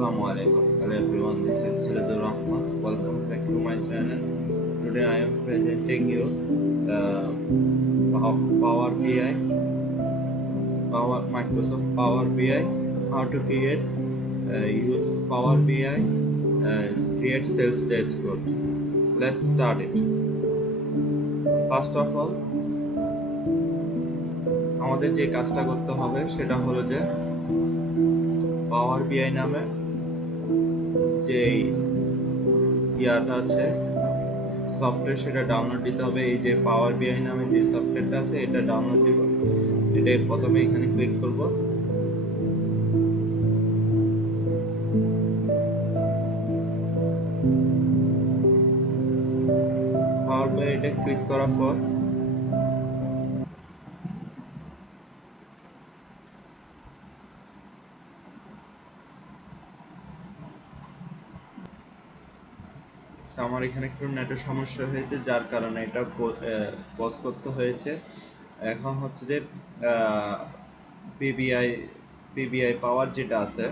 Assalamu alaikum. Hello everyone, this is Khalidur Rahman. Welcome back to my channel. Today I am presenting you Power BI, Microsoft Power BI, how to create, use Power BI, create sales dashboard. Let's start it. First of all, আমাদের যে কাজটা করতে হবে সেটা হলো যে পাওয়ার বিআই নামে যে ইয়াটা আছে সফটওয়্যার সেটা ডাউনলোড দিতে হবে। এই যে পাওয়ার বিআই নামে যে সফটওয়্যারটা আছে এটা ডাউনলোড দিব। এটা প্রথমে এখানে ক্লিক করব। পাওয়ার বিআই এটা ক্লিক করার পর আমার এখানে একটু নেটের সমস্যা হয়েছে, যার কারণে এটা পজ করতে হয়েছে। এখন হচ্ছে যে পিবিআই পাওয়ার যেটা আছে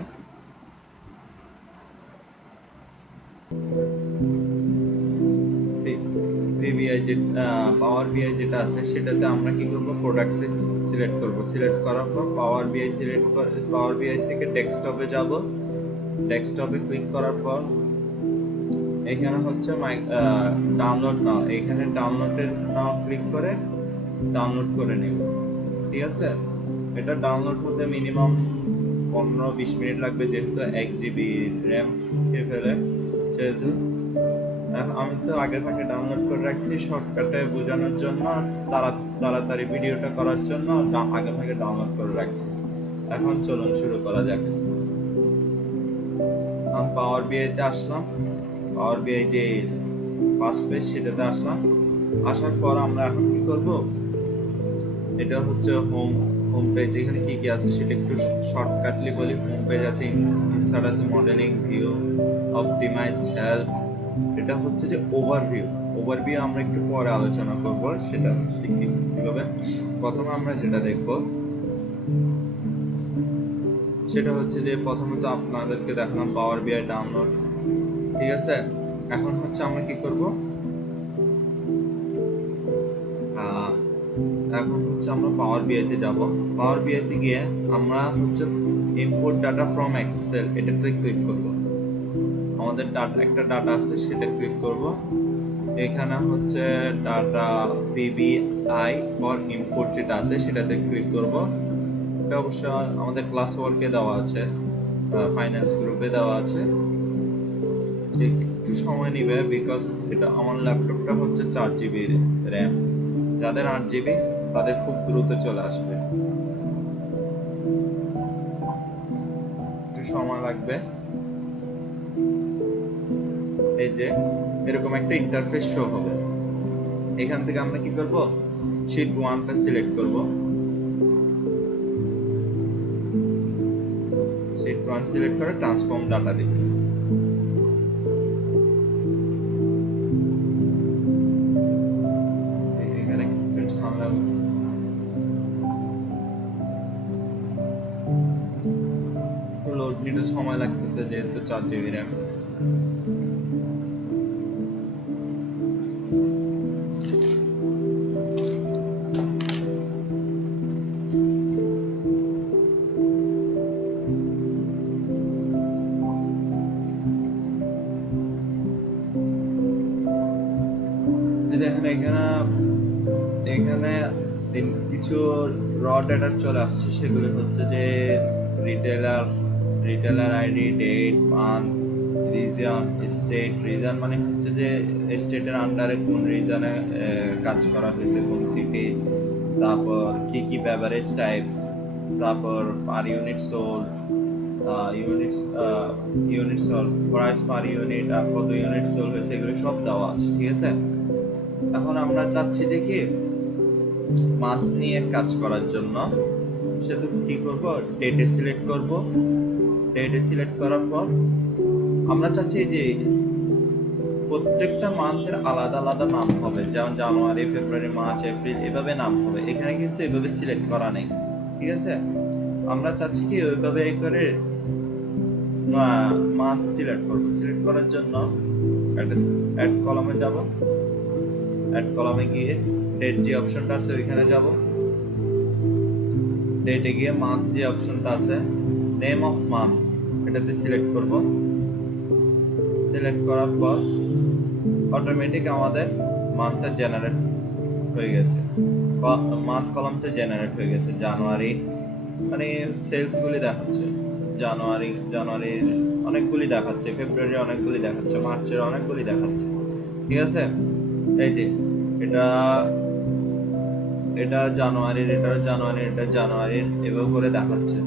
পাওয়ার বিআই যেটা আছে সেটাতে আমরা কি করব, প্রোডাক্ট সিলেক্ট করব। সিলেক্ট করার পর পাওয়ার বিআই পাওয়ার বিআই থেকে ডেস্কটপে যাব। ডেস্কটপে ক্লিক করার পর এখানে হচ্ছে ডাউনলোড নাও, এখানে ডাউনলোডের নাও ক্লিক করে ডাউনলোড করে নেব। ঠিক আছে, এটা ডাউনলোড হতে মিনিমাম 15-20 মিনিট লাগবে, যেহেতু 1 জিবি র্যাম খেয়ে ফেলে। সেহেতু আমি তো আগে থেকে ডাউনলোড করে রাখছি শর্টকাটে বোঝানোর জন্য, তাড়াতাড়ি ভিডিওটা করার জন্য আগে থেকে ডাউনলোড করে রাখছি। এখন চলুন শুরু করা যাক। আমি পাওয়ার বিআইতে আসলাম। পাওয়ার বিআই যে ফার্স্ট পেজ সেটাতে আসলাম। আসার পর আমরা এখন কি করব, এটা হচ্ছে হোম পেজ। এখানে কি কি আছে সেটা একটু শর্টকাটলি বলি। হোম পেজ আছে, ইনসার্ট আছে, মডেলিং, ভিউ, অপটিমাইজ, হেল্প। এটা হচ্ছে যে ওভারভিউ আমরা একটু পরে আলোচনা করব সেটা কিভাবে। প্রথমে আমরা যেটা দেখব সেটা হচ্ছে যে প্রথমে তো আপনাদেরকে দেখালাম পাওয়ার বিআই ডাউনলোড। ঠিক আছে, এখন হচ্ছে আমরা কি করব, এখন হচ্ছে আমরা পাওয়ার বিআইতে যাব। পাওয়ার বিআইতে গিয়ে আমরা হচ্ছে ইম্পোর্ট ডাটা ফ্রম এক্সেল এটাতে ক্লিক করব। আমাদের একটা ডাটা আছে সেটা ক্লিক করব। এখানে হচ্ছে ডাটা পিবিআই ফর ইম্পোর্ট যেটা আছে সেটাতে ক্লিক করব। এটা অবশ্য আমাদের ক্লাস ওয়ার্কে দেওয়া আছে, ফাইন্যান্স গ্রুপে দেওয়া আছে। একটু সময় নিবে, বিকজ এটা আমার ল্যাপটপটা হচ্ছে 4 জিবি র্যাম। যাদের 8 জিবি তাদের খুব দ্রুত চলে আসবে, একটু সময় লাগবে। এই যে এরকম একটা ইন্টারফেস শো হবে। এখান থেকে আমরা কি করব, শীট 1টা সিলেক্ট করব। শীট 1 সিলেক্ট করে ট্রান্সফর্ম ডাটা দিব। এখানে একটু ঝামেলা, লোড নিতে সময় লাগতেছে যেহেতু 4 জিবি র্যাম। দেখেন এখানে কিছু র ডেটা চলে আসছে, সেগুলো হচ্ছে যে retailer ID, date, month, reason, state. Reason মানে হচ্ছে যে স্টেটের আন্ডারে কোন রিজনে কাজ করা হয়েছে, কোন সিটি। তারপর কি কি বেভারেজ টাইপ, তারপর per unit sold, unit sold, price per unit, আর কত ইউনিট সোল্ড হয়েছে, এগুলো সব দেওয়া আছে। ঠিক আছে, এখন আমরা চাচ্ছি যে কি মান্থ নিয়ে কাজ করার জন্য, সেহেতু কি করব, ডেটে সিলেক্ট করব। ডেটে সিলেক্ট করার পর আমরা চাচ্ছি যে প্রত্যেকটা মান্থের আলাদা আলাদা নাম হবে, যেমন জানুয়ারি, ফেব্রুয়ারি, মার্চ, এপ্রিল, এভাবে নাম হবে। এখানে কিন্তু এভাবে সিলেক্ট করা নেই। ঠিক আছে, আমরা চাচ্ছি কি ওইভাবে করে মান্থ সিলেক্ট করব। সিলেক্ট করার জন্য অ্যাড কলামে যাব, অ্যাড কলামে গিয়ে ডেট যে অপশনটা আছে ওইখানে যাব, ডেটে গিয়ে মান্থ যে অপশনটা আছে নেম অফ মান্থ এটাতে সিলেক্ট করব। সিলেক্ট করার পর অটোমেটিক আমাদের মান্থটা জেনারেট হয়ে গেছে, মান্থ কলামটা জেনারেট হয়ে গেছে। জানুয়ারি মানে সেলসগুলি দেখাচ্ছে, জানুয়ারির অনেকগুলি দেখাচ্ছে, ফেব্রুয়ারির অনেকগুলি দেখাচ্ছে, মার্চের অনেকগুলি দেখাচ্ছে। ঠিক আছে, এই যে এটা এটা জানুয়ারির, এটা জানুয়ারির এভাবে করে দেখাচ্ছে।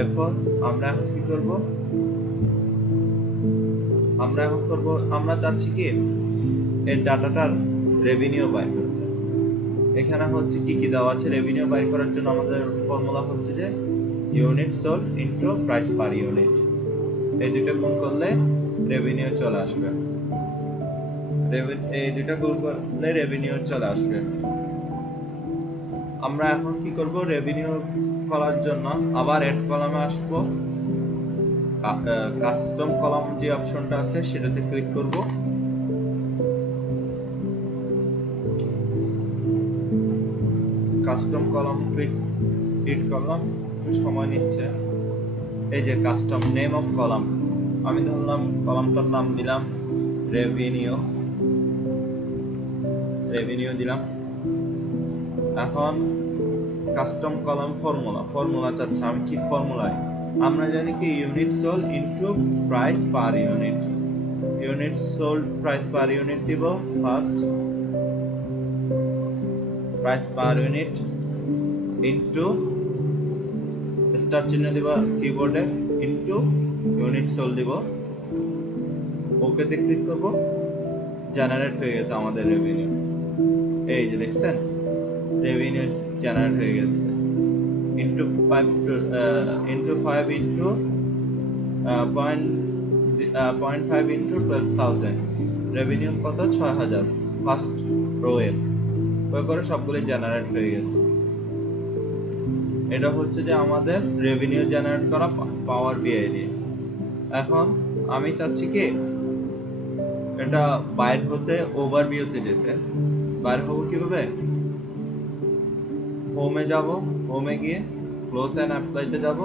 এরপর আমরা এখন কি করব, আমরা চাচ্ছি কি এর ডাটাটার রেভিনিউ বাইর করতে। এখানে হচ্ছে কি কি দেওয়া আছে, রেভিনিউ বাইর করার জন্য আমাদের ফর্মুলা হচ্ছে যে unit sold into price per unit, এই দুটো গুণ করলে রেভিনিউ চলে আসবে। এই দুটো গুণ করলে রেভিনিউ চলে আসবে। আমরা এখন কি করব, রেভিনিউ করার জন্য আবার অ্যাড কলামে আসবো, কাস্টম কলাম যে অপশনটা আছে সেটাতে ক্লিক করব। কাস্টম কলাম ক্লিক করলাম, একটু সময় নিচ্ছে। এই যে কাস্টম নেম অফ কলাম, আমি ধরলাম কলামটার নাম দিলাম রেভিনিউ দিলাম। এখন কাস্টম কলাম ফর্মুলা চাচ্ছে, আমি কি ফর্মুলায়, আমরা জানি কি unit sold into price per unit, unit sold price per unit দিব first, price per unit into star চিহ্ন দিব কিবোর্ডে, ইনটু ইউনিট সোল্ড দিব, ওকেতে ক্লিক করব। জেনারেট হয়ে গেছে আমাদের রেভিনিউ, এই যে দেখছেন রেভিনিউ জেনারেট হয়ে গেছে। ইনটু 5 ইনটু 0.5 ইনটু 12,000, রেভিনিউ কত 6,000 ফার্স্ট রো এর, ওই করে সবগুলো জেনারেট হয়ে গেছে। এটা হচ্ছে যে আমাদের রেভিনিউ জেনারেট করা পাওয়ার বিআই দিয়ে। এখন আমি চাচ্ছি কি এটা বাইর হতে ওভারভিউতে যেতে, বাইর হবো কিভাবে, হোমে যাব, হোমে গিয়ে ক্লোজ অ্যান্ড অ্যাপ্লাইতে যাব,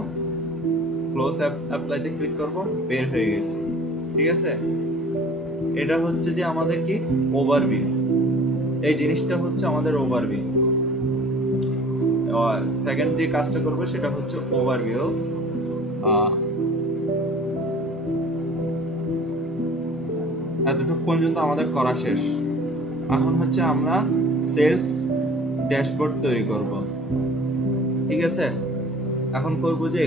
ক্লোজ অ্যাপ্লাইতে ক্লিক করব, বের হয়ে গেছে। ঠিক আছে, এটা হচ্ছে যে আমাদের কি ওভারভিউ, এই জিনিসটা হচ্ছে আমাদের ওভারভিউ। সেকেন্ড যে কাজটা করবো সেটা হচ্ছে ওভারভিউ। এতটুকু পর্যন্ত আমাদের করা শেষ। এখন হচ্ছে আমরা সেলস ড্যাশবোর্ড তৈরি করব। ঠিক আছে, এখন করব যে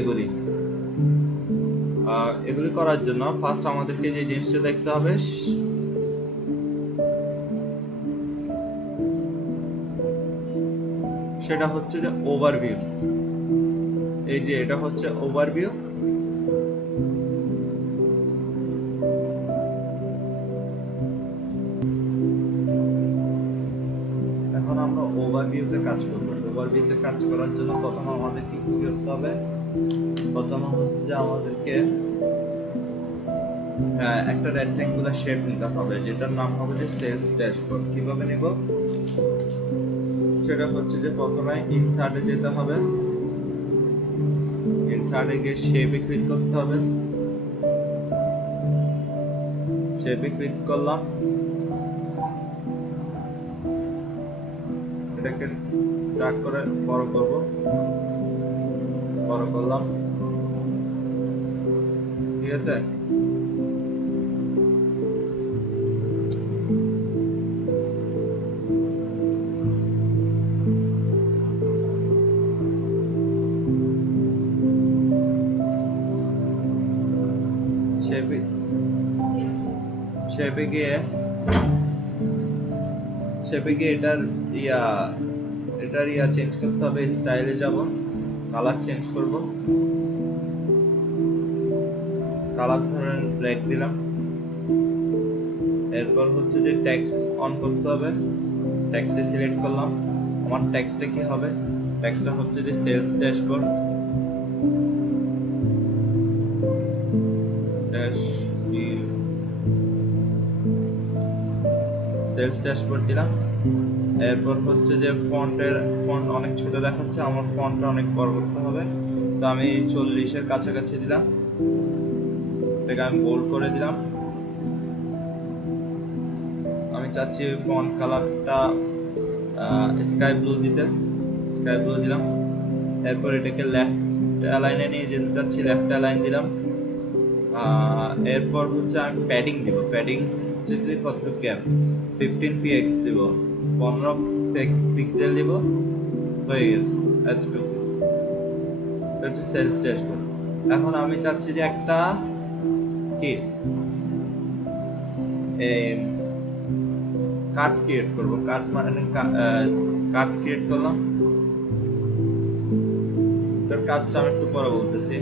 এগুলি করার জন্য ফার্স্ট আমাদেরকে যে জিনিসটা দেখতে হবে সেটা হচ্ছে যে ওভারভিউ। এই যে এটা হচ্ছে ওভারভিউ। এখন আমরা ওভারভিউতে কাজ করব। ওভারভিউতে কাজ করার জন্য প্রথমে আমাদেরকে কি করতে হবে, প্রথমে হচ্ছে যে আমাদেরকে একটা রেক্ট্যাঙ্গুলার শেপ নিতে হবে, যেটার নাম হবে যে সেলস ড্যাশবোর্ড। কিভাবে নেব সেটা হচ্ছে যে প্রথমে ইনসার্টে যেতে হবে, ইনসার্টে গিয়ে শেপে ক্লিক করতে হবে, শেপে ক্লিক করলাম, এটাকে ড্র্যাগ করে বড় করব, বড় করলাম। ঠিক আছে, শেপে গিয়ে এটার চেঞ্জ করতে হবে, স্টাইলে যাব, কালার চেঞ্জ করব, কালার ধরেন ব্ল্যাক দিলাম। এরপর হচ্ছে যে টেক্সট অন করতে হবে, টেক্সটে সিলেক্ট করলাম। আমার টেক্সটে কি হবে, টেক্সটটা হচ্ছে যে সেলস ড্যাশবোর্ড। সেলস ড্যাশবোর্ড দিলাম। এরপর হচ্ছে যে ফন্ট অনেক ছোট দেখাচ্ছে, আমার ফন্টটা অনেক বড় করতে হবে, তো আমি 40-এর কাছাকাছি দিলাম, এটাকে আমি বোল্ড করে দিলাম। আমি চাচ্ছি ফন্ট কালারটা স্কাই ব্লু দিতে, স্কাই ব্লু দিলাম। এরপর এটাকে লেফট অ্যালাইনে নিয়ে যেতে চাচ্ছি, লেফট অ্যালাইন দিলাম। এরপর হচ্ছে আমি প্যাডিং দিব, প্যাডিং যদি কতটুকু গ্যাপ 15 px দিব, 15 পিক্সেল দিব, হয়ে গেছে এতটুকু। এটা হচ্ছে সেলস ড্যাশবোর্ড। এখন আমি চাচ্ছি যে একটা কি কার্ড ক্রিয়েট করব, কার্ড মানে কার্ড ক্রিয়েট করলাম। এটার কাজটা আমি একটু পরে বলতেছি।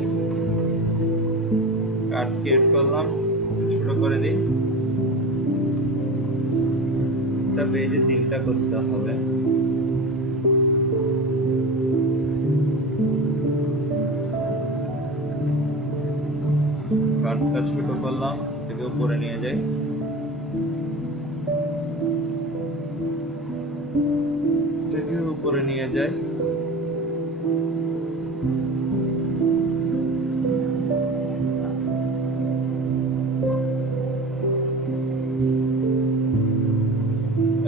কার্ড ক্রিয়েট করলাম, ছোট করে দিই, এটা পেজে 3টা করতে হবে। কার্ডটা ছোট করলাম, এটাকে উপরে নিয়ে যাই, এটাকে উপরে নিয়ে যাই।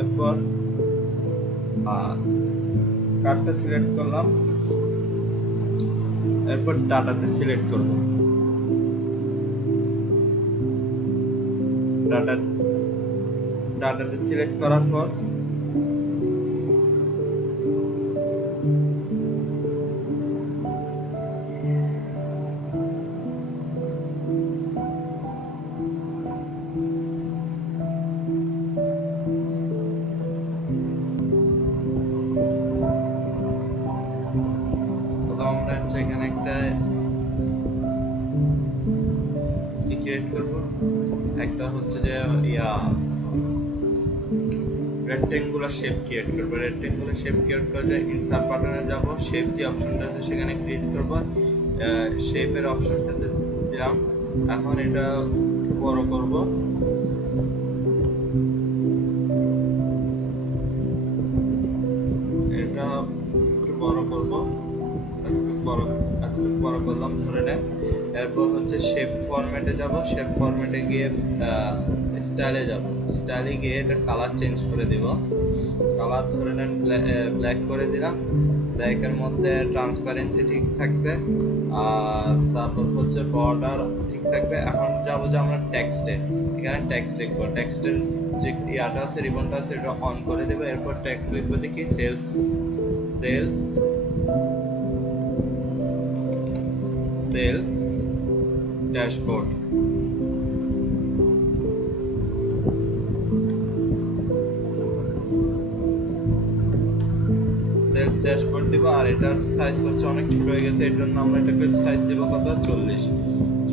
এরপর কার্ডটা সিলেক্ট করলাম, এরপর ডাটাতে সিলেক্ট করব, ডাটাতে সিলেক্ট করার পর আমরা এখানে একটা ক্রিয়েট করব, একটা হচ্ছে যে রেক্টেঙ্গুলার শেপ ক্রিয়েট করব। রেক্টেঙ্গুলার শেপ ক্রিয়েট করলে ইনসার্ট বাটনে যাব, শেপ যে অপশনটা আছে সেখানে ক্লিক করব, শেপের অপশনটাতে দিলাম। এখন এটা একটু বড় করব, এটা একটু বড় করব, একটু বড় করলাম ধরে নেন। এরপর হচ্ছে শেপ ফরম্যাটে যাব, শেপ ফরম্যাটে গিয়ে স্টাইলে যাব, স্টাইলে গিয়ে এটা কালার চেঞ্জ করে দিব, কালার ধরে নেন ব্ল্যাক করে দিলাম, ব্ল্যাকের মধ্যে ট্রান্সপারেন্সি ঠিক থাকবে, আর তারপর হচ্ছে বর্ডার ঠিক থাকবে। এখন যাবো যে আমরা টেক্সটে, এখানে টেক্সট লিখবো, টেক্সটের যে ইয়াটা আছে, রিবনটা আছে, এটা অন করে দেবো। এরপর টেক্সট লিখবো যে কি সেলস ড্যাশবোর্ড। সেলস ড্যাশবোর্ড দিব, আর এটার সাইজ হচ্ছে অনেক ছোট হয়ে গেছে, এর জন্য আমরা এটাকে সাইজ দেব কত 40।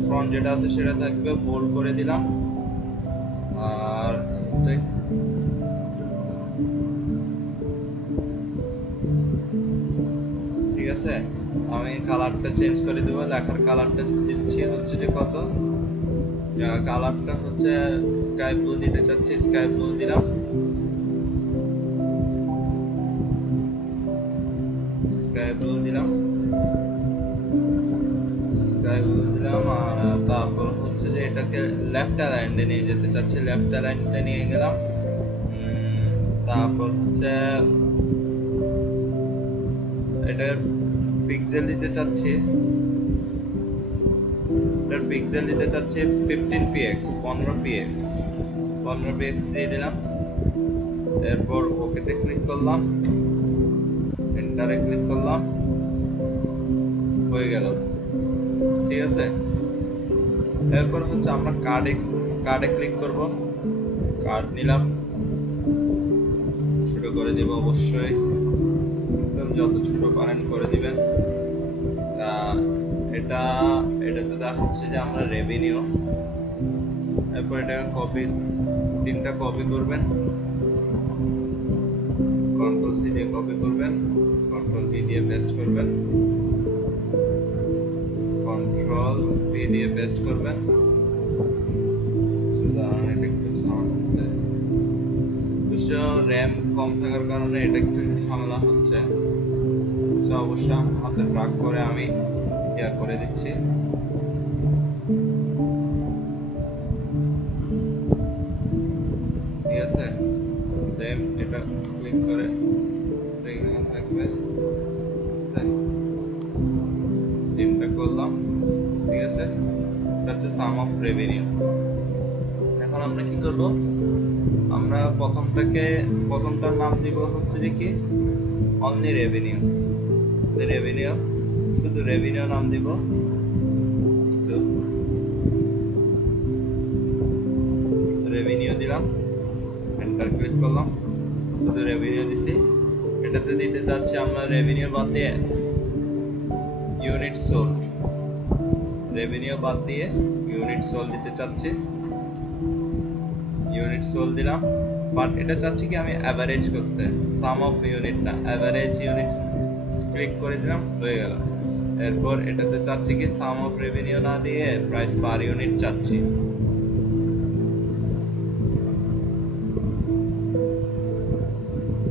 ফন্ট যেটা আছে সেটা থাকবে, বোল্ড করে দিলাম। আর ঠিক আছে, আমি কালারটা চেঞ্জ করে দেবো, লেখার কালারটা দিচ্ছি হচ্ছে যে কত, কালারটা হচ্ছে স্কাই ব্লু দিতে চাচ্ছি, স্কাই ব্লু দিলাম, স্কাই ব্লু দিলাম। আর তারপর হচ্ছে যে এটাকে লেফট অ্যালাইনে নিয়ে যেতে চাচ্ছি, লেফট অ্যালাইনে নিয়ে গেলাম। তারপর হচ্ছে এটা পিক্সেল দিতে চাচ্ছি, 15 px 15 px দিয়ে দিলাম। এরপর ওকেতে ক্লিক করলাম, এন্টারে ক্লিক করলাম, হয়ে গেল। ঠিক আছে, এরপর হচ্ছে আমরা কার্ডে ক্লিক করব, কার্ড নিলাম, ছোট করে দিব, অবশ্যই একদম যত ছোট পারেন করে দিবেন। এটাতে দেখাচ্ছে যে আমরা রেভিনিউ। এরপর এটাকে কপি, 3টা কপি করবেন, কন্ট্রোল সি দিয়ে কপি করবেন, কন্ট্রোল ভি দিয়ে পেস্ট করবেন, কন্ট্রোল ভি দিয়ে পেস্ট করবেন। এটা একটু সাউন্ড আছে, র্যাম কম থাকার কারণে এটা একটু ঝামেলা হচ্ছে। অবশ্য হাতে ড্রাগ করে আমি ইয়া করে দিচ্ছি। ঠিক আছে, সেম এটা ক্লিক করে এখানে থাকবে, তিনটা করলাম। ঠিক আছে, এটা হচ্ছে সাম অফ রেভিনিউ। এখন আমরা কি করব, আমরা প্রথমটার নাম দিব হচ্ছে যে কি অনলি রেভিনিউ। রেভিনিউ, শুধু রেভিনিউ নাম দিব। তো রেভিনিউ দিলাম, এন্টার ক্লিক করলাম, শুধু রেভিনিউ দিছি। এটাতে দিতে চাচ্ছি আমরা রেভিনিউ বাদ দিয়ে ইউনিট সোল্ড, রেভিনিউ বাদ দিয়ে ইউনিট সোল্ড দিতে চাচ্ছি। ইউনিট সোল্ড দিলাম, বাট এটা চাচ্ছি কি আমি অ্যাভারেজ করতে, সাম অফ ইউনিট না, অ্যাভারেজ ইউনিট ক্লিক করে দিলাম, হয়ে গেল। এরপর এটাতে চাচ্ছি কি সাম অফ রেভিনিউ না দিয়ে প্রাইস পার ইউনিট চাচ্ছি।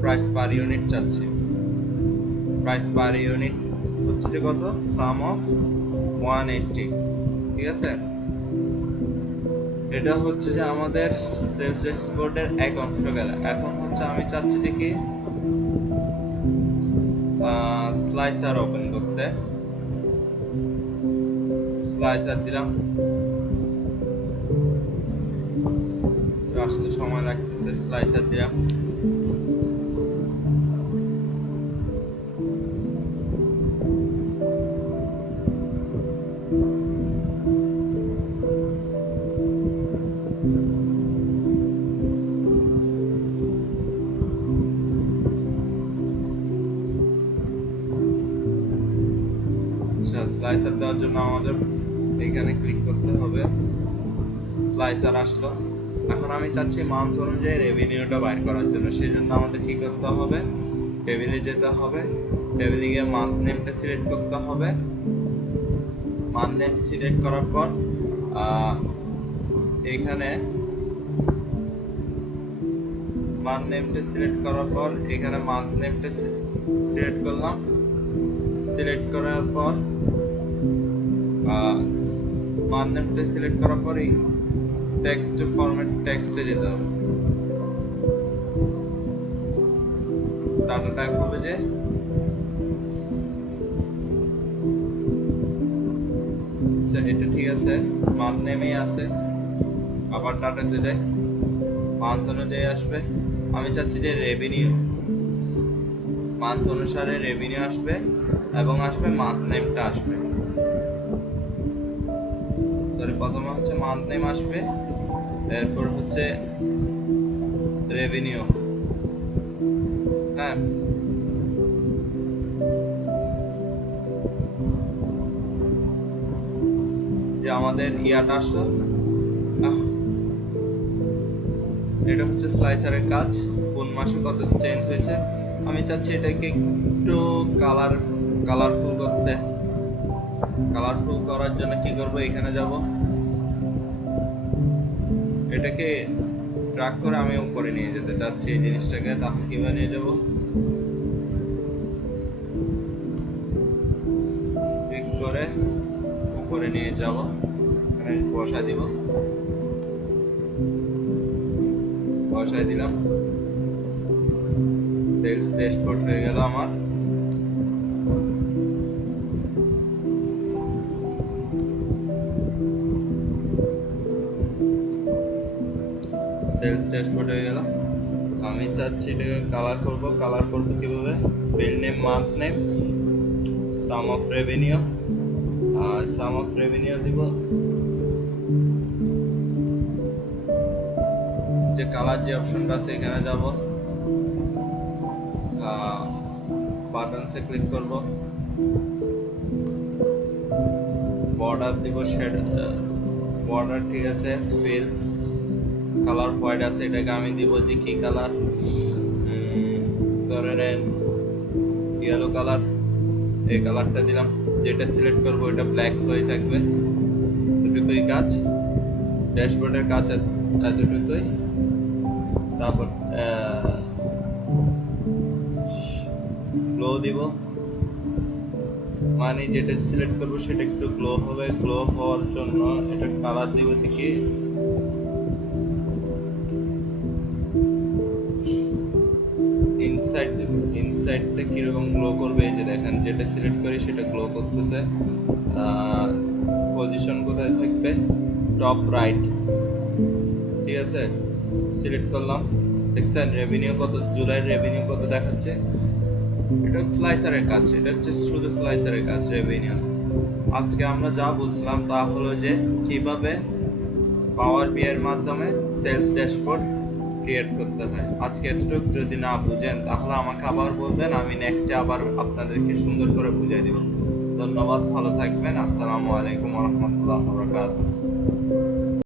প্রাইস পার ইউনিট চাচ্ছি। প্রাইস পার ইউনিট হচ্ছে যে কত, সাম অফ 180। ঠিক আছে, এটা হচ্ছে যে আমাদের সেলস এক্সপোর্টের এক অংশ গেল। এখন হচ্ছে আমি চাচ্ছি যে কি স্লাইসার ওপেন করতে। স্লাইসার দিলাম, আসতে সময় লাগতেছে। স্লাইসার দিলাম, স্লাইসার দেওয়ার জন্য আমাদের এখানে ক্লিক করতে হবে। স্লাইসার আসলো। এখন আমি চাচ্ছি মান্থ অনুযায়ী রেভিনিউটা বাইর করার জন্য, সেই জন্য আমাদের কি করতে হবে, টেবিলে যেতে হবে। টেবিলে গিয়ে মান্থ নেমটা সিলেক্ট করতে হবে। মান্থ নেম সিলেক্ট করার পর এখানে মান্থ নেমটা সিলেক্ট করার পর এখানে মান্থ নেমটা সিলেক্ট করলাম। সিলেক্ট করার পর মান্থ নেমটা সিলেক্ট করার পরেই টেক্সট ফরম্যাট, টেক্সটে যেতে হবে। ডাটা টাইপ হবে যে আচ্ছা, এটা ঠিক আছে, মান্থ নেমই আছে। আবার ডাটাতে যাই, মান্থ অনুযায়ী আসবে। আমি চাচ্ছি যে রেভিনিউ, মান্থ অনুসারে রেভিনিউ আসবে এবং আসবে মান্থ নেমটা আসবে। সরি, প্রথমে হচ্ছে মান্থ নেম আসবে, এরপর হচ্ছে রেভিনিউ। হ্যাঁ, যে আমাদের ইয়াটা আসলো, এটা হচ্ছে স্লাইসারের কাজ, কোন মাসে কত চেঞ্জ হয়েছে। আমি চাচ্ছি এটাকে একটু কালারফুল করতে। কালারফুল করার জন্য কি করব, এখানে যাব, এটাকে ড্র্যাগ করে আমি উপরে নিয়ে যেতে চাচ্ছি এই জিনিসটাকে। তাহলে কিভাবে নিয়ে যাব, ক্লিক করে উপরে নিয়ে যাব, এখানে বসাই দিব, বসাই দিলাম। সেলস ড্যাশবোর্ড হয়ে গেল আমার। সেলস ড্যাশবোর্ড হয়ে গেল। আমি চাচ্ছি এটাকে কালার করব। কালার করব কিভাবে, bill name, month name, sum of revenue, আর সাম অফ রেভিনিউ দিব। যে কালার যে অপশনটা আছে এখানে যাব, বাটনসে ক্লিক করব, বর্ডার দিব, শেড বর্ডার, ঠিক আছে। ফিল কালার হোয়াইট আছে, এটাকে আমি দিব যে কি কালার, ধরে নেন ইয়েলো কালার। এই কালারটা দিলাম। যেটা সিলেক্ট করব ওটা ব্ল্যাক হয়ে থাকবে। এতটুকুই কাজ, ড্যাশবোর্ডের কাজ এতটুকুই। তারপর গ্লো দিব, মানে যেটা সিলেক্ট করবো সেটা একটু গ্লো হবে। গ্লো হওয়ার জন্য এটা কালার দিব হচ্ছে কি ইনসাইড দেব। ইনসাইডটা কিরকম গ্লো করবে, এই যে দেখেন যেটা সিলেক্ট করি সেটা গ্লো করতেছে। পজিশন কোথায় থাকবে, টপ রাইট, ঠিক আছে। সিলেক্ট করলাম, দেখছেন রেভিনিউ কত, জুলাইয়ের রেভিনিউ কত দেখাচ্ছে। এটা স্লাইসারের কাজ, এটা হচ্ছে শুধু স্লাইসারের কাজ, রেভিনিউ। আজকে আমরা যা বুঝলাম তা হলো যে কিভাবে পাওয়ার বি এর মাধ্যমে সেলস ড্যাশবোর্ড ক্রিয়েট করতে হয়। আজকে এতটুকু যদি না বুঝেন তাহলে আমাকে আবার বলবেন, আমি নেক্সটে আবার আপনাদেরকে সুন্দর করে বুঝিয়ে দিব। ধন্যবাদ, ভালো থাকবেন। আসসালামু আলাইকুম ওয়া রাহমাতুল্লাহি ওয়া বারাকাতুহু।